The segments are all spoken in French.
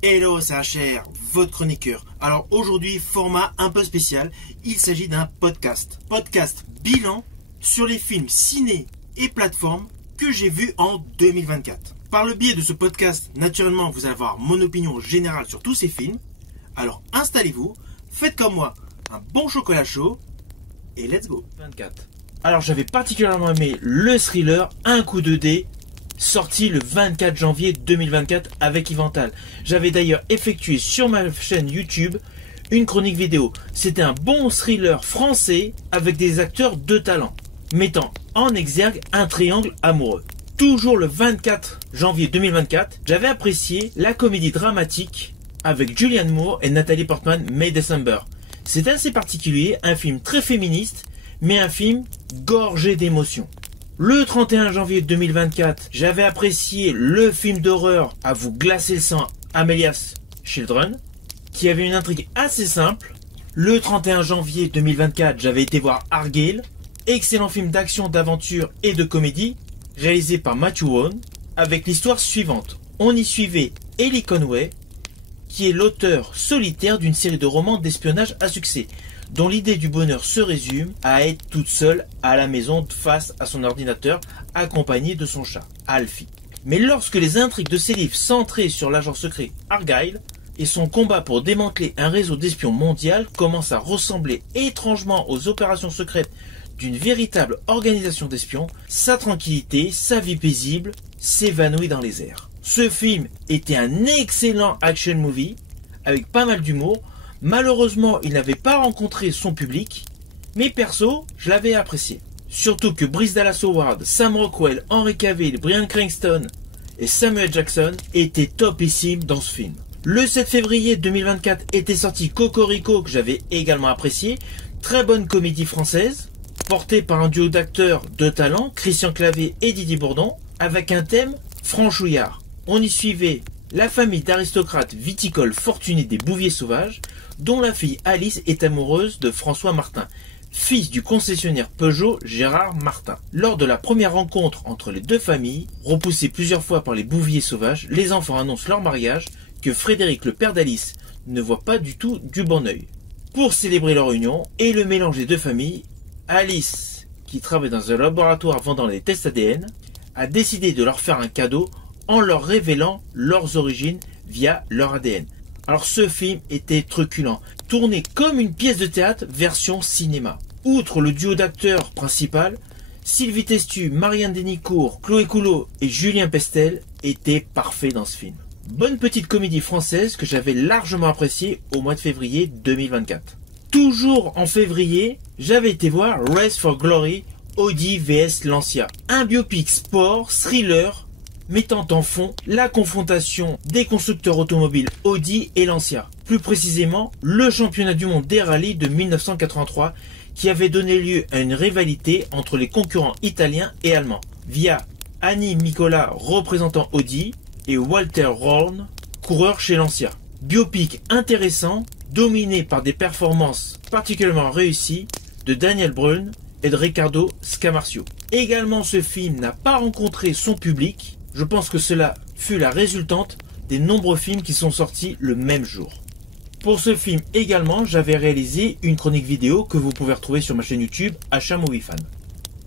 Hello, c'est HR, votre chroniqueur. Alors aujourd'hui, format un peu spécial, il s'agit d'un podcast. Podcast bilan sur les films ciné et plateformes que j'ai vus en 2024. Par le biais de ce podcast, naturellement, vous allez avoir mon opinion générale sur tous ces films. Alors installez-vous, faites comme moi un bon chocolat chaud et let's go. 24. Alors j'avais particulièrement aimé le thriller Un coup de dé, sorti le 24 janvier 2024 avec Yvantal. J'avais d'ailleurs effectué sur ma chaîne YouTube une chronique vidéo. C'était un bon thriller français avec des acteurs de talent, mettant en exergue un triangle amoureux. Toujours le 24 janvier 2024, j'avais apprécié la comédie dramatique avec Julianne Moore et Nathalie Portman, May December. C'est assez particulier, un film très féministe, mais un film gorgé d'émotions. Le 31 janvier 2024, j'avais apprécié le film d'horreur à vous glacer le sang, Amelia's Children, qui avait une intrigue assez simple. Le 31 janvier 2024, j'avais été voir Argylle, excellent film d'action, d'aventure et de comédie, réalisé par Matthew Vaughn, avec l'histoire suivante. On y suivait Ellie Conway, qui est l'auteur solitaire d'une série de romans d'espionnage à succès, dont l'idée du bonheur se résume à être toute seule à la maison face à son ordinateur, accompagnée de son chat, Alfie. Mais lorsque les intrigues de ses livres centrées sur l'agent secret Argylle et son combat pour démanteler un réseau d'espions mondial commencent à ressembler étrangement aux opérations secrètes d'une véritable organisation d'espions, sa tranquillité, sa vie paisible s'évanouit dans les airs. Ce film était un excellent action movie avec pas mal d'humour. Malheureusement, il n'avait pas rencontré son public, mais perso, je l'avais apprécié. Surtout que Bryce Dallas Howard, Sam Rockwell, Henry Cavill, Bryan Cranston et Samuel Jackson étaient topissimes dans ce film. Le 7 février 2024 était sorti Cocorico, que j'avais également apprécié. Très bonne comédie française, portée par un duo d'acteurs de talent, Christian Clavier et Didier Bourdon, avec un thème franchouillard. On y suivait la famille d'aristocrates viticoles fortunés des Bouviers sauvages, dont la fille Alice est amoureuse de François Martin, fils du concessionnaire Peugeot Gérard Martin. Lors de la première rencontre entre les deux familles, repoussées plusieurs fois par les Bouviers sauvages, les enfants annoncent leur mariage, que Frédéric, le père d'Alice, ne voit pas du tout du bon œil. Pour célébrer leur union et le mélange des deux familles, Alice, qui travaille dans un laboratoire vendant des tests ADN, a décidé de leur faire un cadeau en leur révélant leurs origines via leur ADN. Alors ce film était truculent, tourné comme une pièce de théâtre version cinéma. Outre le duo d'acteurs principal, Sylvie Testu, Marianne Denicourt, Chloé Coulot et Julien Pestel étaient parfaits dans ce film. Bonne petite comédie française que j'avais largement appréciée au mois de février 2024. Toujours en février, j'avais été voir Race for Glory, Audi vs Lancia. Un biopic sport, thriller, mettant en fond la confrontation des constructeurs automobiles Audi et Lancia. Plus précisément, le championnat du monde des rallyes de 1983 qui avait donné lieu à une rivalité entre les concurrents italiens et allemands, via Annie Micola représentant Audi et Walter Horn, coureur chez Lancia. Biopic intéressant, dominé par des performances particulièrement réussies de Daniel Brühl et de Riccardo Scamarcio. Également, ce film n'a pas rencontré son public. Je pense que cela fut la résultante des nombreux films qui sont sortis le même jour. Pour ce film également, j'avais réalisé une chronique vidéo que vous pouvez retrouver sur ma chaîne YouTube HR Movie Fan.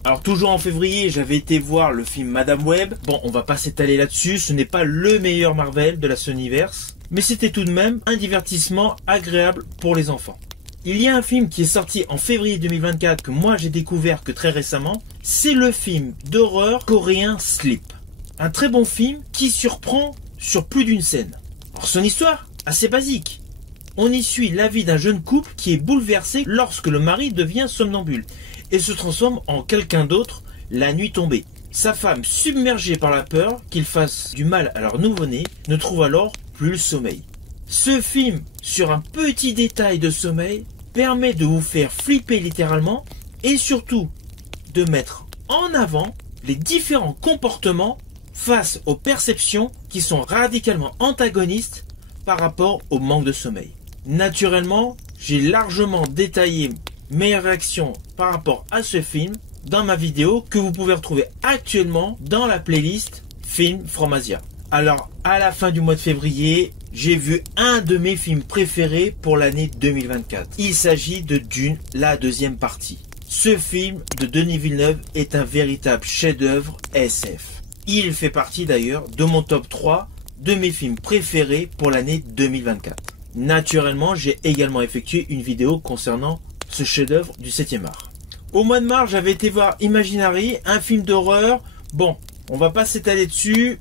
Alors toujours en février, j'avais été voir le film Madame Web. Bon, on va pas s'étaler là-dessus, ce n'est pas le meilleur Marvel de la Sonyverse, mais c'était tout de même un divertissement agréable pour les enfants. Il y a un film qui est sorti en février 2024 que moi j'ai découvert que très récemment, c'est le film d'horreur coréen Sleep. Un très bon film qui surprend sur plus d'une scène. Alors son histoire, assez basique. On y suit la vie d'un jeune couple qui est bouleversé lorsque le mari devient somnambule et se transforme en quelqu'un d'autre la nuit tombée. Sa femme, submergée par la peur qu'il fasse du mal à leur nouveau-né, ne trouve alors plus le sommeil. Ce film, sur un petit détail de sommeil, permet de vous faire flipper littéralement et surtout de mettre en avant les différents comportements face aux perceptions qui sont radicalement antagonistes par rapport au manque de sommeil. Naturellement, j'ai largement détaillé mes réactions par rapport à ce film dans ma vidéo que vous pouvez retrouver actuellement dans la playlist Film from Asia. Alors, à la fin du mois de février, j'ai vu un de mes films préférés pour l'année 2024. Il s'agit de Dune, la deuxième partie. Ce film de Denis Villeneuve est un véritable chef-d'œuvre SF. Il fait partie d'ailleurs de mon top 3 de mes films préférés pour l'année 2024. Naturellement, j'ai également effectué une vidéo concernant ce chef-d'œuvre du 7e art. Au mois de mars, j'avais été voir Imaginary, un film d'horreur. Bon, on va pas s'étaler dessus.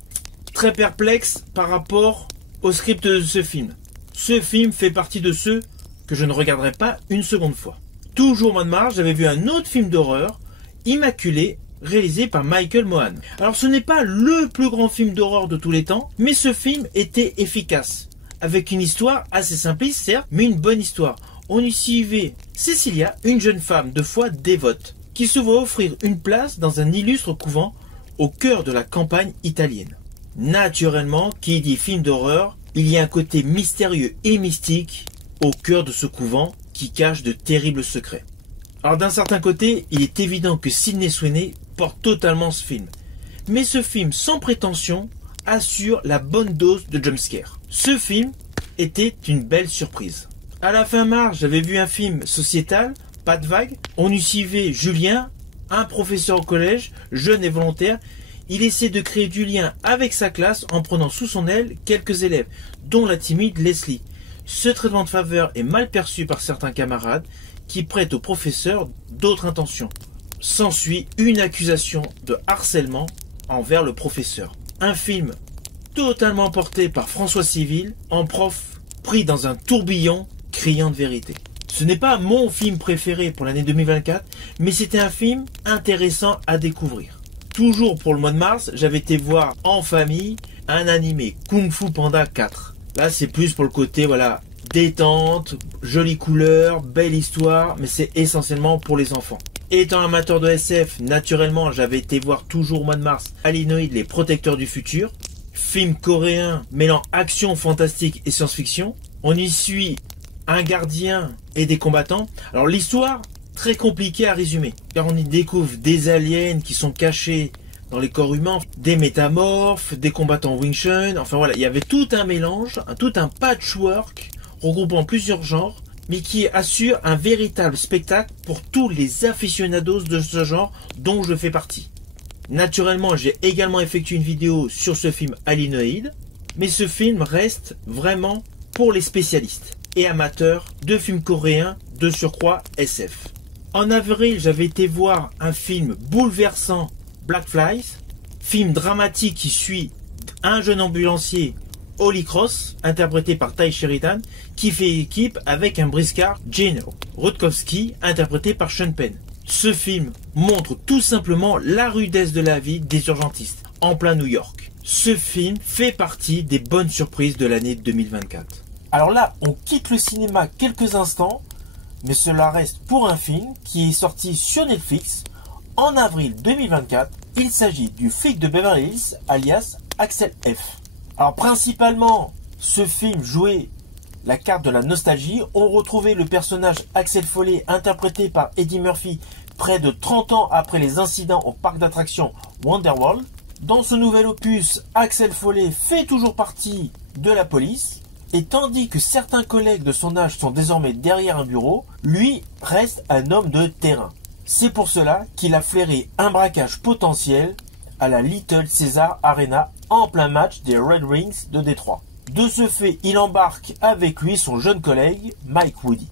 Très perplexe par rapport au script de ce film. Ce film fait partie de ceux que je ne regarderai pas une seconde fois. Toujours au mois de mars, j'avais vu un autre film d'horreur, Immaculé, réalisé par Michael Mohan. Alors ce n'est pas le plus grand film d'horreur de tous les temps, mais ce film était efficace. Avec une histoire assez simpliste certes, mais une bonne histoire. On y suivait Cecilia, une jeune femme de foi dévote, qui se voit offrir une place dans un illustre couvent au cœur de la campagne italienne. Naturellement, qui dit film d'horreur, il y a un côté mystérieux et mystique au cœur de ce couvent qui cache de terribles secrets. Alors d'un certain côté, il est évident que Sydney Sweeney porte totalement ce film. Mais ce film sans prétention assure la bonne dose de jumpscare. Ce film était une belle surprise. À la fin mars, j'avais vu un film sociétal, Pas de vague. On y suivait Julien, un professeur au collège, jeune et volontaire. Il essaie de créer du lien avec sa classe en prenant sous son aile quelques élèves, dont la timide Leslie. Ce traitement de faveur est mal perçu par certains camarades qui prêtent au professeur d'autres intentions. S'ensuit une accusation de harcèlement envers le professeur. Un film totalement porté par François Civil, en prof pris dans un tourbillon criant de vérité. Ce n'est pas mon film préféré pour l'année 2024, mais c'était un film intéressant à découvrir. Toujours pour le mois de mars, j'avais été voir en famille un animé Kung Fu Panda 4. Là, c'est plus pour le côté, voilà, détente, jolies couleurs, belle histoire, mais c'est essentiellement pour les enfants. Étant amateur de SF, naturellement, j'avais été voir toujours au mois de mars Alinoïdes, les protecteurs du futur. Film coréen mêlant action fantastique et science-fiction. On y suit un gardien et des combattants. Alors l'histoire, très compliquée à résumer, car on y découvre des aliens qui sont cachés dans les corps humains, des métamorphes, des combattants Wing Chun, enfin voilà, il y avait tout un mélange, tout un patchwork regroupant plusieurs genres, mais qui assure un véritable spectacle pour tous les aficionados de ce genre dont je fais partie. Naturellement, j'ai également effectué une vidéo sur ce film Alinoïdes, mais ce film reste vraiment pour les spécialistes et amateurs de films coréens de surcroît SF. En avril, j'avais été voir un film bouleversant, Black Flies, film dramatique qui suit un jeune ambulancier, Holy Cross, interprété par Ty Sheridan, qui fait équipe avec un briscard, Gene Rutkowski, interprété par Sean Penn. Ce film montre tout simplement la rudesse de la vie des urgentistes, en plein New York. Ce film fait partie des bonnes surprises de l'année 2024. Alors là, on quitte le cinéma quelques instants, mais cela reste pour un film qui est sorti sur Netflix en avril 2024. Il s'agit du flic de Beverly Hills, alias Axel F. Alors principalement, ce film jouait la carte de la nostalgie. On retrouvait le personnage Axel Foley, interprété par Eddie Murphy, près de 30 ans après les incidents au parc d'attractions Wonderworld. Dans ce nouvel opus, Axel Foley fait toujours partie de la police. Et tandis que certains collègues de son âge sont désormais derrière un bureau, lui reste un homme de terrain. C'est pour cela qu'il a flairé un braquage potentiel à la Little Caesar Arena en plein match des Red Wings de Détroit. De ce fait, il embarque avec lui son jeune collègue Mike Woody.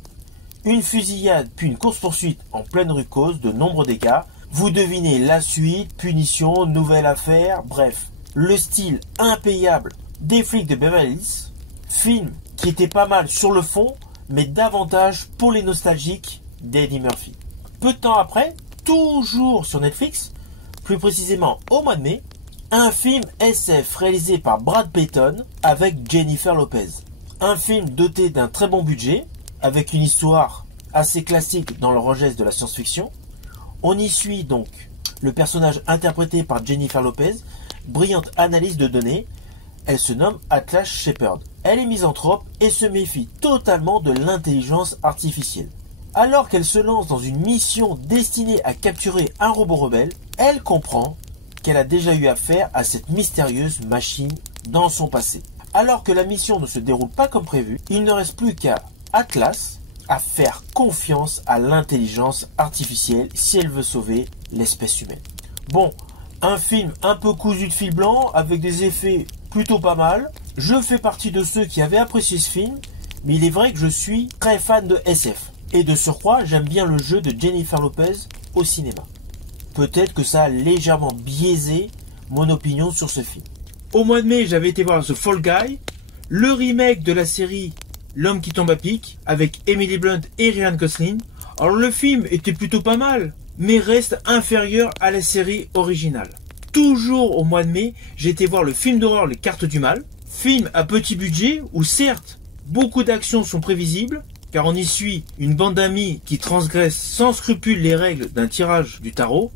Une fusillade puis une course-poursuite en pleine rue cause de nombreux dégâts. Vous devinez la suite, punition, nouvelle affaire, bref. Le style impayable des flics de Beverly Hills. Film qui était pas mal sur le fond, mais davantage pour les nostalgiques d'Eddie Murphy. Peu de temps après, toujours sur Netflix, plus précisément au mois de mai, un film SF réalisé par Brad Payton avec Jennifer Lopez. Un film doté d'un très bon budget, avec une histoire assez classique dans le registre de la science-fiction. On y suit donc le personnage interprété par Jennifer Lopez, brillante analyse de données. Elle se nomme Atlas Shepard. Elle est misanthrope et se méfie totalement de l'intelligence artificielle. Alors qu'elle se lance dans une mission destinée à capturer un robot rebelle, elle comprend qu'elle a déjà eu affaire à cette mystérieuse machine dans son passé. Alors que la mission ne se déroule pas comme prévu, il ne reste plus qu'à Atlas à faire confiance à l'intelligence artificielle si elle veut sauver l'espèce humaine. Bon, un film un peu cousu de fil blanc avec des effets plutôt pas mal. Je fais partie de ceux qui avaient apprécié ce film, mais il est vrai que je suis très fan de SF. Et de surcroît, j'aime bien le jeu de Jennifer Lopez au cinéma. Peut-être que ça a légèrement biaisé mon opinion sur ce film. Au mois de mai, j'avais été voir The Fall Guy, le remake de la série L'homme qui tombe à pic, avec Emily Blunt et Ryan Gosling. Alors le film était plutôt pas mal, mais reste inférieur à la série originale. Toujours au mois de mai, j'ai été voir le film d'horreur Les Cartes du Mal, film à petit budget où certes, beaucoup d'actions sont prévisibles, car on y suit une bande d'amis qui transgressent sans scrupule les règles d'un tirage du tarot,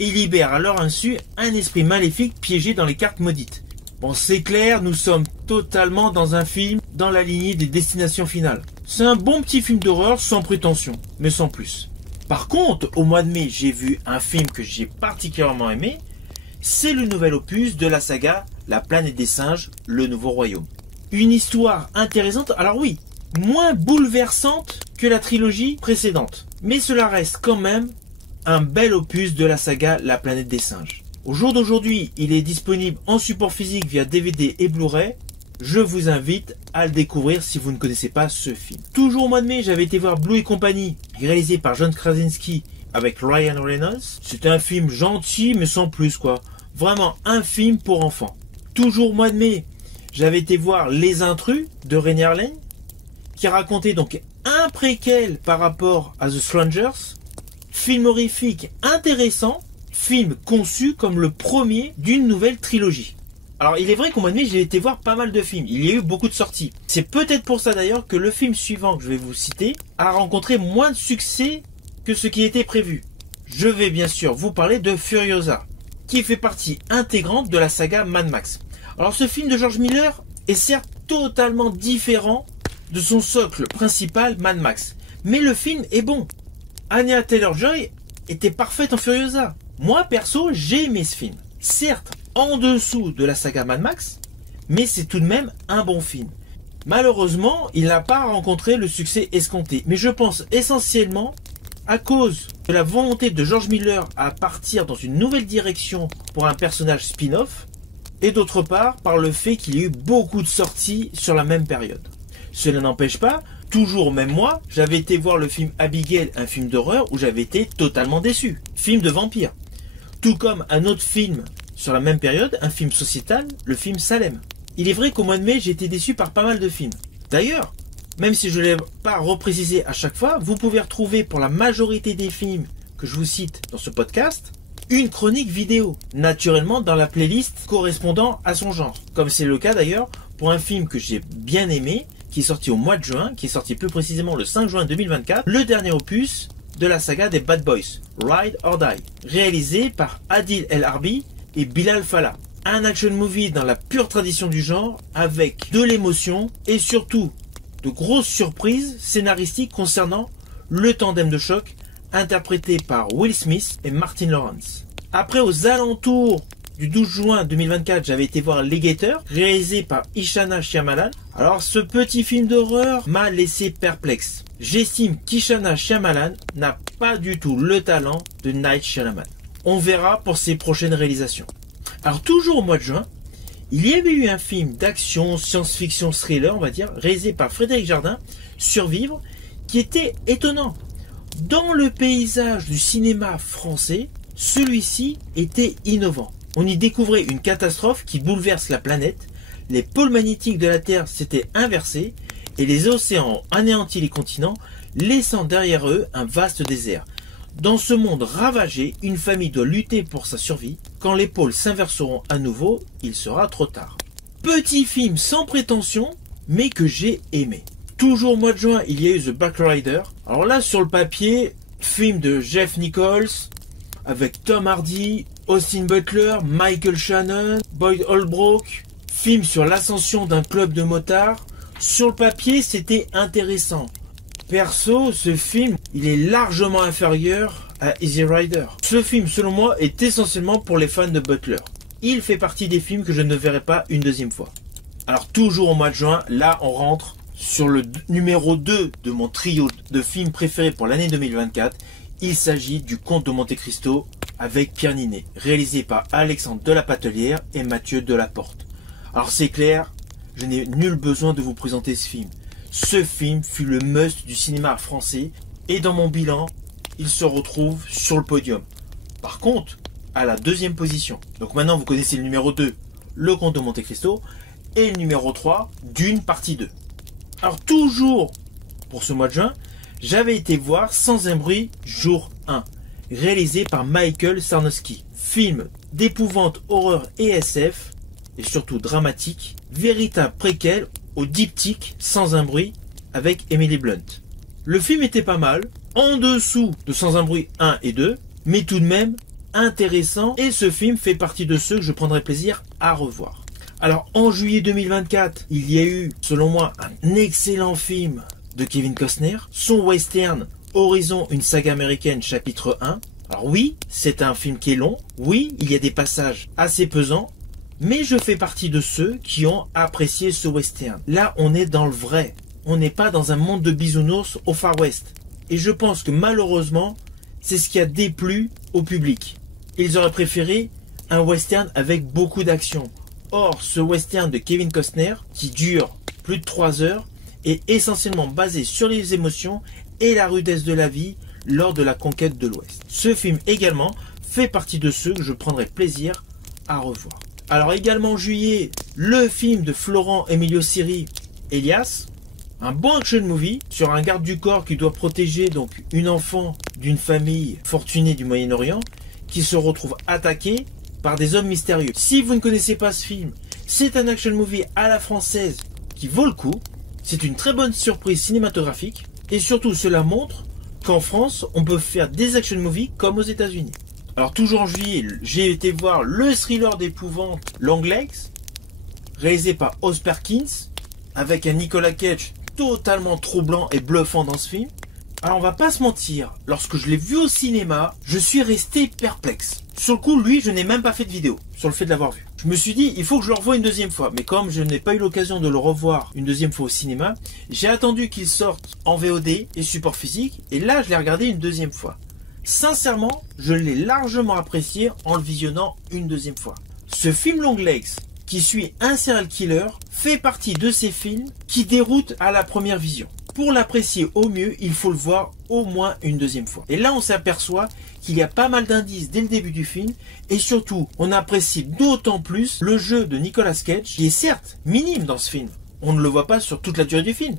et libère à leur insu un esprit maléfique piégé dans les cartes maudites. Bon, c'est clair, nous sommes totalement dans un film dans la lignée des destinations finales. C'est un bon petit film d'horreur sans prétention, mais sans plus. Par contre, au mois de mai, j'ai vu un film que j'ai particulièrement aimé. C'est le nouvel opus de la saga La planète des singes, le nouveau royaume. Une histoire intéressante, alors oui, moins bouleversante que la trilogie précédente. Mais cela reste quand même un bel opus de la saga La planète des singes. Au jour d'aujourd'hui, il est disponible en support physique via DVD et Blu-ray. Je vous invite à le découvrir si vous ne connaissez pas ce film. Toujours au mois de mai, j'avais été voir Blue et compagnie, réalisé par John Krasinski avec Ryan Reynolds. C'était un film gentil mais sans plus quoi. Vraiment un film pour enfants. Toujours au mois de mai, j'avais été voir Les Intrus de René Harlin, qui racontait donc un préquel par rapport à The Strangers. Film horrifique intéressant, film conçu comme le premier d'une nouvelle trilogie. Alors il est vrai qu'au mois de mai j'ai été voir pas mal de films, il y a eu beaucoup de sorties. C'est peut-être pour ça d'ailleurs que le film suivant que je vais vous citer a rencontré moins de succès que ce qui était prévu. Je vais bien sûr vous parler de Furiosa, qui fait partie intégrante de la saga Mad Max. Alors ce film de George Miller est certes totalement différent de son socle principal Mad Max, mais le film est bon. Anya Taylor-Joy était parfaite en Furiosa. Moi perso j'ai aimé ce film. Certes en dessous de la saga Mad Max, mais c'est tout de même un bon film. Malheureusement, il n'a pas rencontré le succès escompté, mais je pense essentiellement à cause de la volonté de George Miller à partir dans une nouvelle direction pour un personnage spin-off, et d'autre part par le fait qu'il y a eu beaucoup de sorties sur la même période. Cela n'empêche pas, toujours au même mois, j'avais été voir le film Abigail, un film d'horreur où j'avais été totalement déçu. Film de vampire. Tout comme un autre film sur la même période, un film sociétal, le film Salem. Il est vrai qu'au mois de mai, j'ai été déçu par pas mal de films. D'ailleurs, même si je ne l'ai pas reprécisé à chaque fois, vous pouvez retrouver pour la majorité des films que je vous cite dans ce podcast, une chronique vidéo, naturellement dans la playlist correspondant à son genre. Comme c'est le cas d'ailleurs pour un film que j'ai bien aimé, qui est sorti au mois de juin, qui est sorti plus précisément le 5 juin 2024, le dernier opus de la saga des Bad Boys, Ride or Die, réalisé par Adil El Arbi et Bilal Fallah. Un action movie dans la pure tradition du genre, avec de l'émotion et surtout de grosses surprises scénaristiques concernant le tandem de choc interprété par Will Smith et Martin Lawrence. Après, aux alentours du 12 juin 2024, j'avais été voir Legator, réalisé par Ishana Shyamalan. Alors ce petit film d'horreur m'a laissé perplexe. J'estime qu'Ishana Shyamalan n'a pas du tout le talent de Night Shyamalan. On verra pour ses prochaines réalisations. Alors toujours au mois de juin, il y avait eu un film d'action, science-fiction, thriller, on va dire, réalisé par Frédéric Jardin, Survivre, qui était étonnant. Dans le paysage du cinéma français, celui-ci était innovant. On y découvrait une catastrophe qui bouleverse la planète, les pôles magnétiques de la Terre s'étaient inversés et les océans ont anéanti les continents, laissant derrière eux un vaste désert. Dans ce monde ravagé, une famille doit lutter pour sa survie. Quand les pôles s'inverseront à nouveau, il sera trop tard. Petit film sans prétention, mais que j'ai aimé. Toujours au mois de juin, il y a eu The Backrider. Alors là, sur le papier, film de Jeff Nichols, avec Tom Hardy, Austin Butler, Michael Shannon, Boyd Holbrook. Film sur l'ascension d'un club de motards. Sur le papier, c'était intéressant. Perso, ce film, il est largement inférieur à Easy Rider. Ce film, selon moi, est essentiellement pour les fans de Butler. il fait partie des films que je ne verrai pas une deuxième fois. Alors toujours au mois de juin, là on rentre sur le numéro 2 de mon trio de films préférés pour l'année 2024. Il s'agit du Comte de Monte Cristo avec Pierre Niney, réalisé par Alexandre de la Patelière et Mathieu Delaporte. Alors c'est clair, je n'ai nul besoin de vous présenter ce film. Ce film fut le must du cinéma français et dans mon bilan, il se retrouve sur le podium. Par contre, à la deuxième position. Donc maintenant vous connaissez le numéro 2, le Comte de Monte Cristo, et le numéro 3, Dune partie 2. Alors toujours pour ce mois de juin, j'avais été voir Sans un bruit jour 1, réalisé par Michael Sarnowski. Film d'épouvante, horreur et SF, et surtout dramatique, véritable préquel au diptyque Sans un bruit avec Emily Blunt. Le film était pas mal, en dessous de Sans un bruit 1 et 2, mais tout de même intéressant, et ce film fait partie de ceux que je prendrai plaisir à revoir. Alors en juillet 2024, il y a eu, selon moi, un excellent film de Kevin Costner, son western Horizon, une saga américaine, chapitre 1. Alors oui, c'est un film qui est long, oui, il y a des passages assez pesants, mais je fais partie de ceux qui ont apprécié ce western. Là, on est dans le vrai, on n'est pas dans un monde de bisounours au Far West. Et je pense que malheureusement, c'est ce qui a déplu au public. Ils auraient préféré un western avec beaucoup d'action. Or, ce western de Kevin Costner, qui dure plus de 3 heures, est essentiellement basé sur les émotions et la rudesse de la vie lors de la conquête de l'Ouest. Ce film également fait partie de ceux que je prendrai plaisir à revoir. Alors également en juillet, le film de Florent Emilio Siri, Elias, un bon action movie sur un garde du corps qui doit protéger donc une enfant d'une famille fortunée du Moyen-Orient qui se retrouve attaquée par des hommes mystérieux. Si vous ne connaissez pas ce film, c'est un action movie à la française qui vaut le coup. C'est une très bonne surprise cinématographique et surtout cela montre qu'en France, on peut faire des action movies comme aux États-Unis. Alors toujours en juillet, j'ai été voir le thriller d'épouvante Longlegs, réalisé par Oz Perkins, avec un Nicolas Cage totalement troublant et bluffant dans ce film. Alors on va pas se mentir, lorsque je l'ai vu au cinéma, je suis resté perplexe. Sur le coup, lui, je n'ai même pas fait de vidéo sur le fait de l'avoir vu. Je me suis dit, il faut que je le revoie une deuxième fois. Mais comme je n'ai pas eu l'occasion de le revoir une deuxième fois au cinéma, j'ai attendu qu'il sorte en VOD et support physique. Et là, je l'ai regardé une deuxième fois. Sincèrement, je l'ai largement apprécié en le visionnant une deuxième fois. Ce film Longlegs, qui suit un serial killer, fait partie de ces films qui déroutent à la première vision. Pour l'apprécier au mieux, il faut le voir au moins une deuxième fois. Et là, on s'aperçoit qu'il y a pas mal d'indices dès le début du film. Et surtout, on apprécie d'autant plus le jeu de Nicolas Cage, qui est certes minime dans ce film. On ne le voit pas sur toute la durée du film.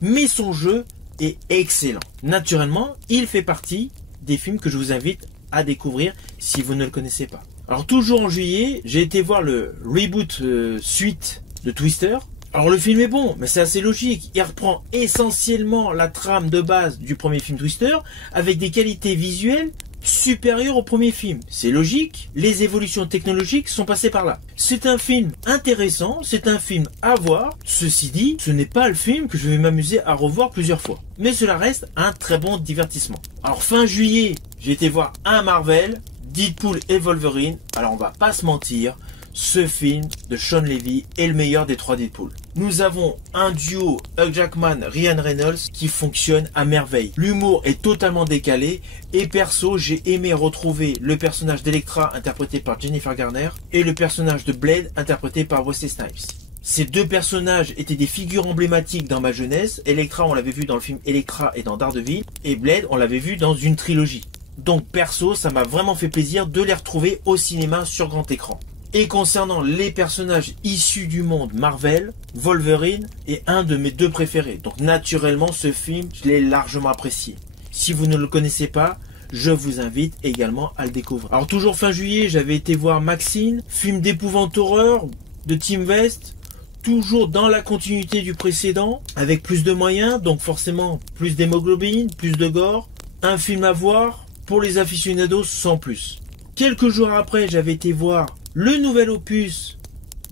Mais son jeu est excellent. Naturellement, il fait partie des films que je vous invite à découvrir si vous ne le connaissez pas. Alors toujours en juillet, j'ai été voir le reboot suite de Twister. Alors le film est bon, mais c'est assez logique. Il reprend essentiellement la trame de base du premier film Twister avec des qualités visuelles supérieures au premier film. C'est logique, les évolutions technologiques sont passées par là. C'est un film intéressant, c'est un film à voir. Ceci dit, ce n'est pas le film que je vais m'amuser à revoir plusieurs fois. Mais cela reste un très bon divertissement. Alors fin juillet, j'ai été voir un Marvel, Deadpool et Wolverine. Alors on va pas se mentir, ce film de Sean Levy est le meilleur des 3 Deadpool. Nous avons un duo Hugh Jackman, Ryan Reynolds qui fonctionne à merveille. L'humour est totalement décalé et perso j'ai aimé retrouver le personnage d'Electra interprété par Jennifer Garner et le personnage de Blade interprété par Wesley Snipes. Ces deux personnages étaient des figures emblématiques dans ma jeunesse. Electra on l'avait vu dans le film Electra et dans Daredevil et Blade on l'avait vu dans une trilogie. Donc perso ça m'a vraiment fait plaisir de les retrouver au cinéma sur grand écran. Et concernant les personnages issus du monde Marvel, Wolverine est un de mes 2 préférés. Donc naturellement, ce film, je l'ai largement apprécié. Si vous ne le connaissez pas, je vous invite également à le découvrir. Alors toujours fin juillet, j'avais été voir Maxine, film d'épouvante horreur de Tim West. Toujours dans la continuité du précédent, avec plus de moyens, donc forcément plus d'hémoglobine, plus de gore. Un film à voir pour les aficionados sans plus. Quelques jours après, j'avais été voir le nouvel opus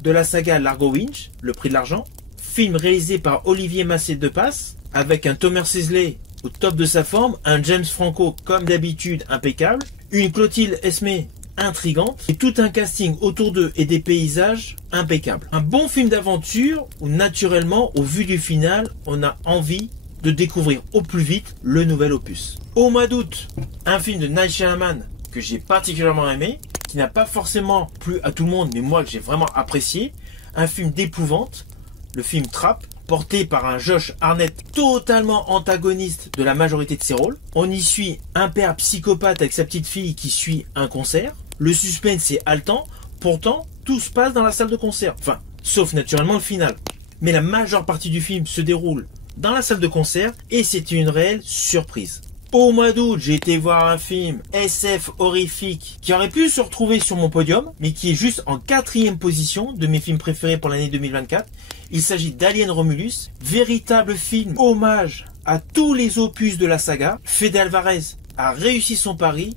de la saga Largo Winch, Le Prix de l'argent, film réalisé par Olivier Massé-Depasse, avec un Thomas Sisley au top de sa forme, un James Franco comme d'habitude impeccable, une Clotilde Esmé intrigante et tout un casting autour d'eux et des paysages impeccables. Un bon film d'aventure où naturellement, au vu du final, on a envie de découvrir au plus vite le nouvel opus. Au mois d'août, un film de Night Shyamalan que j'ai particulièrement aimé, qui n'a pas forcément plu à tout le monde, mais moi que j'ai vraiment apprécié. Un film d'épouvante, le film Trap, porté par un Josh Hartnett totalement antagoniste de la majorité de ses rôles. On y suit un père psychopathe avec sa petite fille qui suit un concert. Le suspense est haletant, pourtant tout se passe dans la salle de concert. Enfin, sauf naturellement le final. Mais la majeure partie du film se déroule dans la salle de concert et c'est une réelle surprise. Au mois d'août, j'ai été voir un film SF horrifique qui aurait pu se retrouver sur mon podium, mais qui est juste en 4e position de mes films préférés pour l'année 2024. Il s'agit d'Alien Romulus, véritable film hommage à tous les opus de la saga. Fede Alvarez a réussi son pari,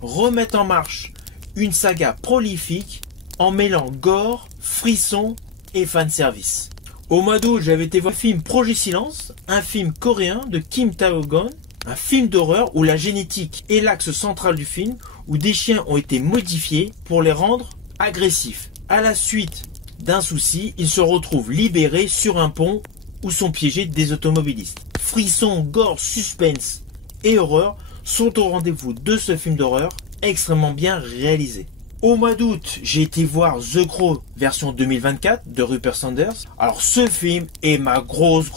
remettre en marche une saga prolifique en mêlant gore, frisson et fanservice. Au mois d'août, j'avais été voir le film Projet Silence, un film coréen de Kim Tae-gon. Un film d'horreur où la génétique est l'axe central du film, où des chiens ont été modifiés pour les rendre agressifs. À la suite d'un souci, ils se retrouvent libérés sur un pont où sont piégés des automobilistes. Frissons, gore, suspense et horreur sont au rendez-vous de ce film d'horreur extrêmement bien réalisé. Au mois d'août, j'ai été voir The Crow version 2024 de Rupert Sanders. Alors ce film est ma grosse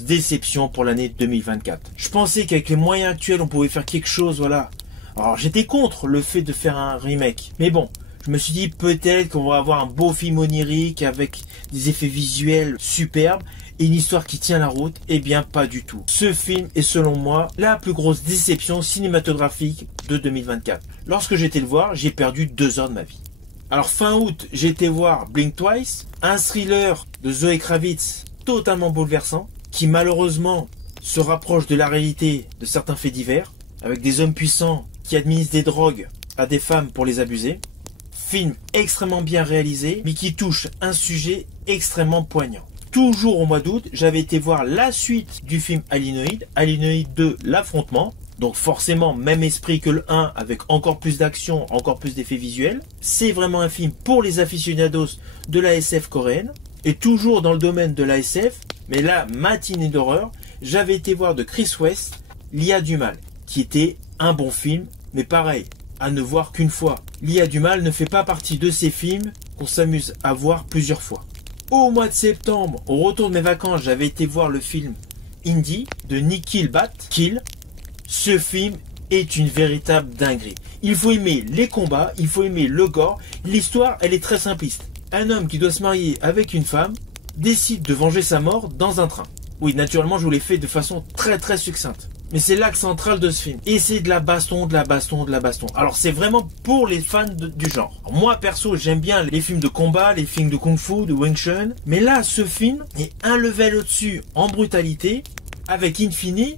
déception pour l'année 2024. Je pensais qu'avec les moyens actuels on pouvait faire quelque chose, voilà. Alors j'étais contre le fait de faire un remake. Mais bon, je me suis dit peut-être qu'on va avoir un beau film onirique avec des effets visuels superbes et une histoire qui tient la route. Eh bien pas du tout. Ce film est selon moi la plus grosse déception cinématographique de 2024. Lorsque j'ai été le voir, j'ai perdu 2 heures de ma vie. Alors fin août, j'ai été voir Blink Twice, un thriller de Zoé Kravitz totalement bouleversant, qui malheureusement se rapproche de la réalité de certains faits divers, avec des hommes puissants qui administrent des drogues à des femmes pour les abuser. Film extrêmement bien réalisé, mais qui touche un sujet extrêmement poignant. Toujours au mois d'août, j'avais été voir la suite du film Alienoid, Alienoid 2, l'affrontement. Donc forcément, même esprit que le 1, avec encore plus d'action, encore plus d'effets visuels. C'est vraiment un film pour les aficionados de la SF coréenne. Et toujours dans le domaine de la SF, mais là, matinée d'horreur, j'avais été voir de Chris West, L'I a du mal, qui était un bon film, mais pareil, à ne voir qu'une fois. L'I a du mal ne fait pas partie de ces films qu'on s'amuse à voir plusieurs fois. Au mois de septembre, au retour de mes vacances, j'avais été voir le film Indie de Nikhil Bhatt, Kill. Ce film est une véritable dinguerie. Il faut aimer les combats, il faut aimer le gore. L'histoire, elle est très simpliste. Un homme qui doit se marier avec une femme décide de venger sa mort dans un train. Oui, naturellement, je vous l'ai fait de façon très succincte. Mais c'est l'axe central de ce film. Et c'est de la baston. Alors c'est vraiment pour les fans du genre. Alors, moi perso, j'aime bien les films de combat, les films de kung-fu, de Wing Chun. Mais là, ce film est un level au-dessus en brutalité, avec in fine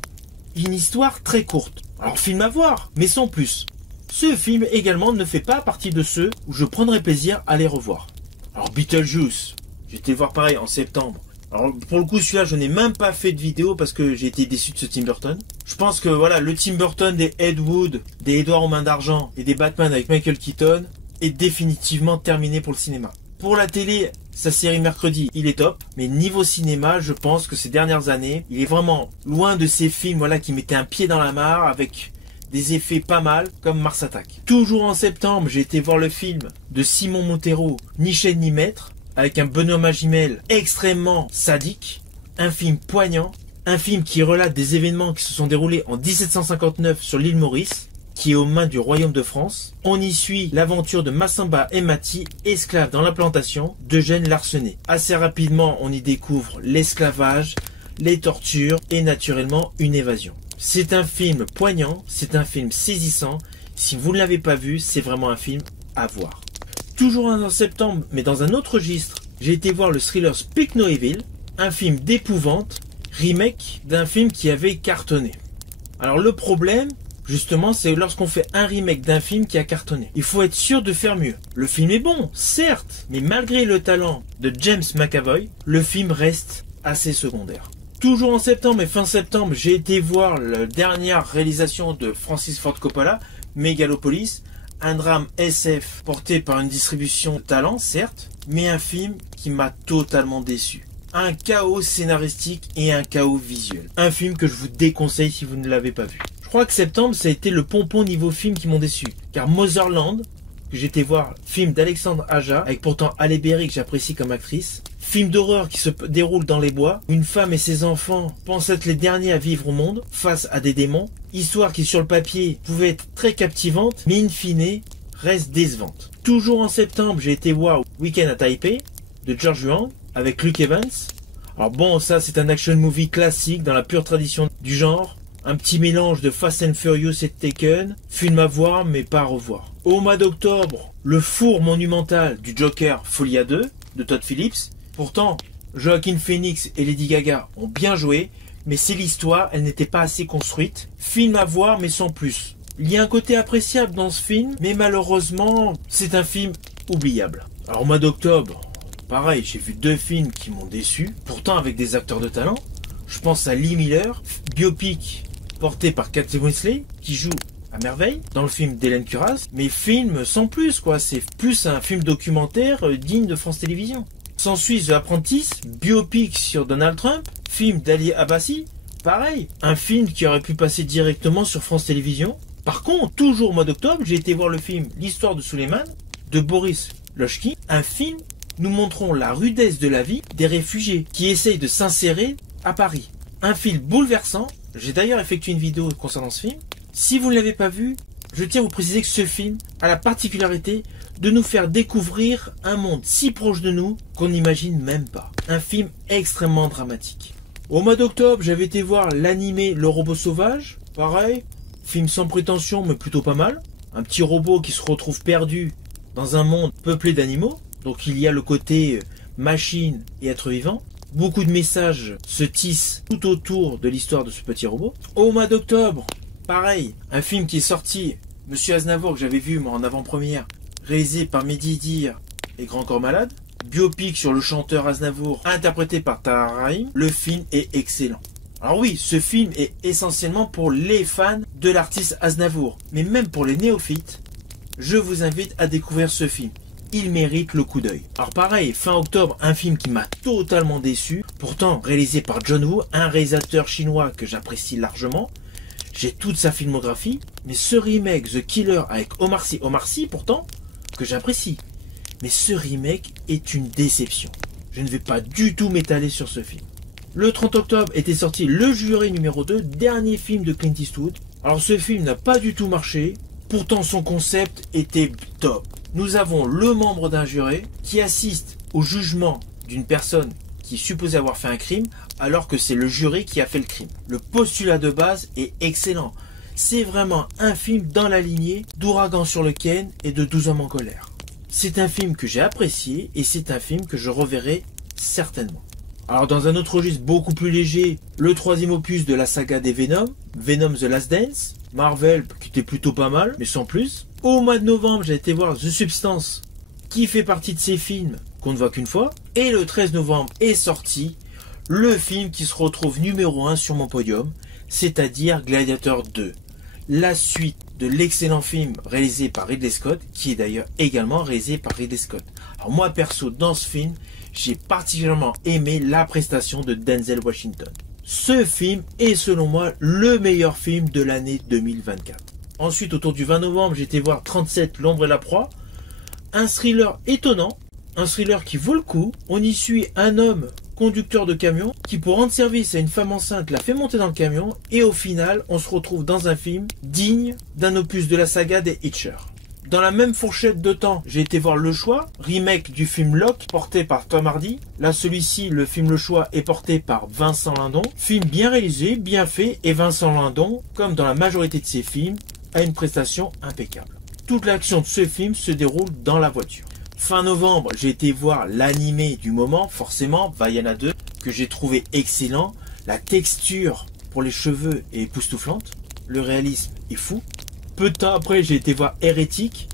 une histoire très courte. Alors film à voir, mais sans plus. Ce film également ne fait pas partie de ceux où je prendrai plaisir à les revoir. Alors Beetlejuice, j'ai été le voir pareil en septembre. Alors pour le coup celui-là je n'ai même pas fait de vidéo parce que j'ai été déçu de ce Tim Burton. Je pense que voilà, le Tim Burton des Ed Wood, des Edouard aux mains d'argent et des Batman avec Michael Keaton est définitivement terminé pour le cinéma. Pour la télé, sa série mercredi, il est top, mais niveau cinéma, je pense que ces dernières années, il est vraiment loin de ces films voilà, qui mettaient un pied dans la mare avec des effets pas mal comme Mars Attack. Toujours en septembre, j'ai été voir le film de Simon Montero, Ni chaîne ni maître, avec un Benoît Magimel extrêmement sadique, un film poignant, un film qui relate des événements qui se sont déroulés en 1759 sur l'île Maurice, qui est aux mains du royaume de France. On y suit l'aventure de Massamba et Mati, esclaves dans la plantation d'Eugène Larsenet. Assez rapidement, on y découvre l'esclavage, les tortures et naturellement une évasion. C'est un film poignant, c'est un film saisissant. Si vous ne l'avez pas vu, c'est vraiment un film à voir. Toujours en septembre, mais dans un autre registre, j'ai été voir le thriller Speak No Evil, un film d'épouvante, remake d'un film qui avait cartonné. Alors le problème, justement, c'est lorsqu'on fait un remake d'un film qui a cartonné. Il faut être sûr de faire mieux. Le film est bon, certes, mais malgré le talent de James McAvoy, le film reste assez secondaire. Toujours en septembre et fin septembre, j'ai été voir la dernière réalisation de Francis Ford Coppola, Megalopolis, Un drame SF porté par une distribution de talent, certes, mais un film qui m'a totalement déçu. Un chaos scénaristique et un chaos visuel. Un film que je vous déconseille si vous ne l'avez pas vu. Je crois que septembre, ça a été le pompon niveau film qui m'ont déçu. Car Motherland, que j'étais voir, film d'Alexandre Aja, avec pourtant Halle Berry que j'apprécie comme actrice. Film d'horreur qui se déroule dans les bois, où une femme et ses enfants pensent être les derniers à vivre au monde, face à des démons. Histoire qui sur le papier pouvait être très captivante, mais in fine reste décevante. Toujours en septembre, j'ai été voir Weekend à Taipei, de George Huang, avec Luke Evans. Alors bon, ça c'est un action movie classique dans la pure tradition du genre. Un petit mélange de Fast and Furious et Taken. Film à voir mais pas à revoir. Au mois d'octobre, le four monumental du Joker Folia 2 de Todd Phillips. Pourtant, Joaquin Phoenix et Lady Gaga ont bien joué, mais c'est l'histoire, elle n'était pas assez construite. Film à voir mais sans plus. Il y a un côté appréciable dans ce film, mais malheureusement, c'est un film oubliable. Alors au mois d'octobre, pareil, j'ai vu 2 films qui m'ont déçu, pourtant avec des acteurs de talent. Je pense à Lee Miller, biopic porté par Kate Winslet, qui joue à merveille dans le film d'Hélène Curas, mais film sans plus quoi, c'est plus un film documentaire digne de France Télévisions. S'ensuit The Apprentice, biopic sur Donald Trump, film d'Ali Abbasi, pareil, un film qui aurait pu passer directement sur France Télévisions. Par contre, toujours au mois d'octobre, j'ai été voir le film L'histoire de Suleiman, de Boris Lochkin, un film nous montrons la rudesse de la vie des réfugiés qui essayent de s'insérer à Paris. Un film bouleversant, j'ai d'ailleurs effectué une vidéo concernant ce film. Si vous ne l'avez pas vu, je tiens à vous préciser que ce film a la particularité de nous faire découvrir un monde si proche de nous qu'on n'imagine même pas. Un film extrêmement dramatique. Au mois d'octobre, j'avais été voir l'animé Le Robot Sauvage. Pareil, film sans prétention mais plutôt pas mal. Un petit robot qui se retrouve perdu dans un monde peuplé d'animaux. Donc il y a le côté machine et être vivant. Beaucoup de messages se tissent tout autour de l'histoire de ce petit robot. Au mois d'octobre, pareil, un film qui est sorti, Monsieur Aznavour, que j'avais vu moi en avant-première, réalisé par Mehdi Dir et Grand Corps Malade. Biopic sur le chanteur Aznavour, interprété par Tahar Rahim. Le film est excellent. Alors oui, ce film est essentiellement pour les fans de l'artiste Aznavour. Mais même pour les néophytes, je vous invite à découvrir ce film. Il mérite le coup d'œil. Alors pareil, fin octobre, un film qui m'a totalement déçu. Pourtant réalisé par John Woo, un réalisateur chinois que j'apprécie largement. J'ai toute sa filmographie. Mais ce remake, The Killer, avec Omar Sy pourtant, que j'apprécie. Mais ce remake est une déception. Je ne vais pas du tout m'étaler sur ce film. Le 30 octobre était sorti Le Juré numéro 2, dernier film de Clint Eastwood. Alors ce film n'a pas du tout marché. Pourtant son concept était top. Nous avons le membre d'un juré qui assiste au jugement d'une personne qui est supposée avoir fait un crime alors que c'est le juré qui a fait le crime. Le postulat de base est excellent. C'est vraiment un film dans la lignée d'Ouragan sur le Ken et de 12 hommes en colère. C'est un film que j'ai apprécié et c'est un film que je reverrai certainement. Alors dans un autre registre beaucoup plus léger, le 3e opus de la saga des Venom, Venom The Last Dance, Marvel qui était plutôt pas mal mais sans plus. Au mois de novembre, j'ai été voir The Substance, qui fait partie de ces films qu'on ne voit qu'une fois. Et le 13 novembre est sorti le film qui se retrouve numéro 1 sur mon podium, c'est-à-dire Gladiator 2. La suite de l'excellent film réalisé par Ridley Scott, qui est d'ailleurs également réalisé par Ridley Scott. Alors moi perso, dans ce film, j'ai particulièrement aimé la prestation de Denzel Washington. Ce film est selon moi le meilleur film de l'année 2024. Ensuite, autour du 20 novembre, j'ai été voir 37, L'ombre et la proie. Un thriller étonnant, un thriller qui vaut le coup. On y suit un homme conducteur de camion qui, pour rendre service à une femme enceinte, la fait monter dans le camion. Et au final, on se retrouve dans un film digne d'un opus de la saga des Hitcher. Dans la même fourchette de temps, j'ai été voir Le Choix, remake du film Locke, porté par Tom Hardy. Là, celui-ci, le film Le Choix, est porté par Vincent Lindon. Film bien réalisé, bien fait, et Vincent Lindon, comme dans la majorité de ses films, a une prestation impeccable. Toute l'action de ce film se déroule dans la voiture. Fin novembre, j'ai été voir l'animé du moment, forcément, Vaiana 2, que j'ai trouvé excellent. La texture pour les cheveux est époustouflante. Le réalisme est fou. Peu de temps après, j'ai été voir Hérétique,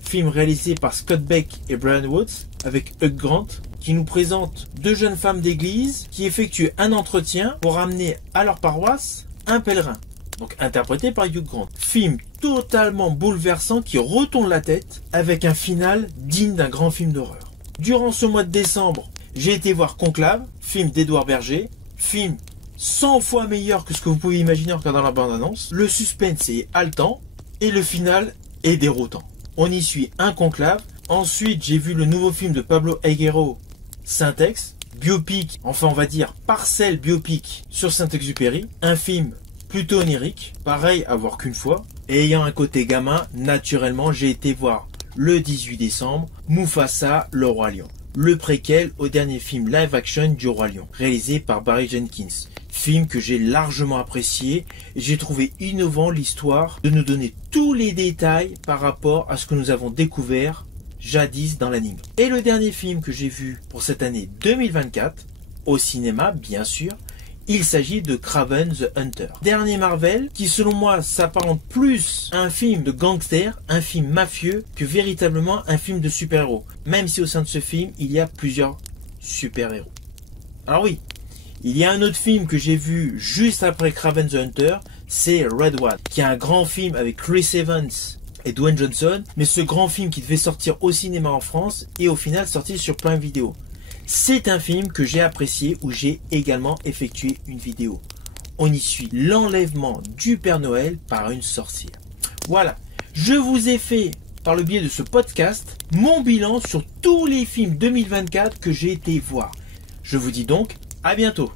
film réalisé par Scott Beck et Brian Woods, avec Hugh Grant, qui nous présente 2 jeunes femmes d'église qui effectuent un entretien pour amener à leur paroisse un pèlerin. Donc interprété par Hugh Grant. Film totalement bouleversant qui retourne la tête avec un final digne d'un grand film d'horreur. Durant ce mois de décembre, j'ai été voir Conclave, film d'Édouard Berger, film 100 fois meilleur que ce que vous pouvez imaginer en regardant la bande-annonce. Le suspense est haletant et le final est déroutant. On y suit un conclave. Ensuite, j'ai vu le nouveau film de Pablo Higuero, Syntex, biopic, enfin on va dire parcelle biopic sur Saint-Exupéry. Un film plutôt onirique, pareil à voir qu'une fois. Et ayant un côté gamin, naturellement, j'ai été voir le 18 décembre Mufasa, le Roi Lion. Le préquel au dernier film live-action du Roi Lion, réalisé par Barry Jenkins. Film que j'ai largement apprécié et j'ai trouvé innovant l'histoire de nous donner tous les détails par rapport à ce que nous avons découvert jadis dans l'anime. Et le dernier film que j'ai vu pour cette année 2024, au cinéma bien sûr, il s'agit de Kraven the Hunter. Dernier Marvel qui selon moi s'apparente plus à un film de gangster, un film mafieux que véritablement un film de super-héros. Même si au sein de ce film il y a plusieurs super-héros. Alors oui, il y a un autre film que j'ai vu juste après Kraven the Hunter, c'est Red One, qui est un grand film avec Chris Evans et Dwayne Johnson, mais ce grand film qui devait sortir au cinéma en France et au final sorti sur Prime Video. C'est un film que j'ai apprécié où j'ai également effectué une vidéo. On y suit l'enlèvement du Père Noël par une sorcière. Voilà, je vous ai fait par le biais de ce podcast mon bilan sur tous les films 2024 que j'ai été voir. Je vous dis donc à bientôt.